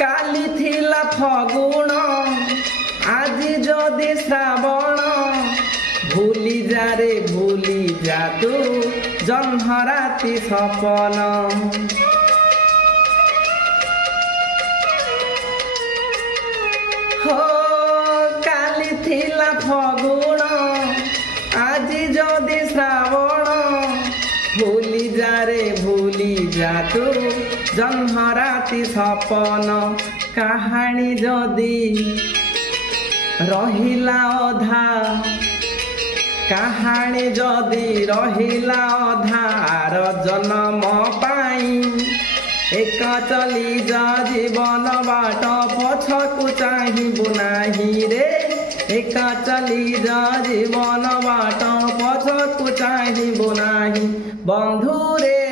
काली थिला फगुण आजी जदि श्रावण भूली जा रे भूली जा तू जन्म राति सपन हो काली थिला फगुण आजी जदि श्रावण भूली जा रे भूली जा तू जन्म राति सपन कहानी जदि रहिला अधा कहानी जदि रहिला अधार जन्म पाई एक चली जा जीवन बाट पछकु चाहिबु नाही रे एक चली जा जीवन बाट पछकु चाहिबु नाही बंधु रे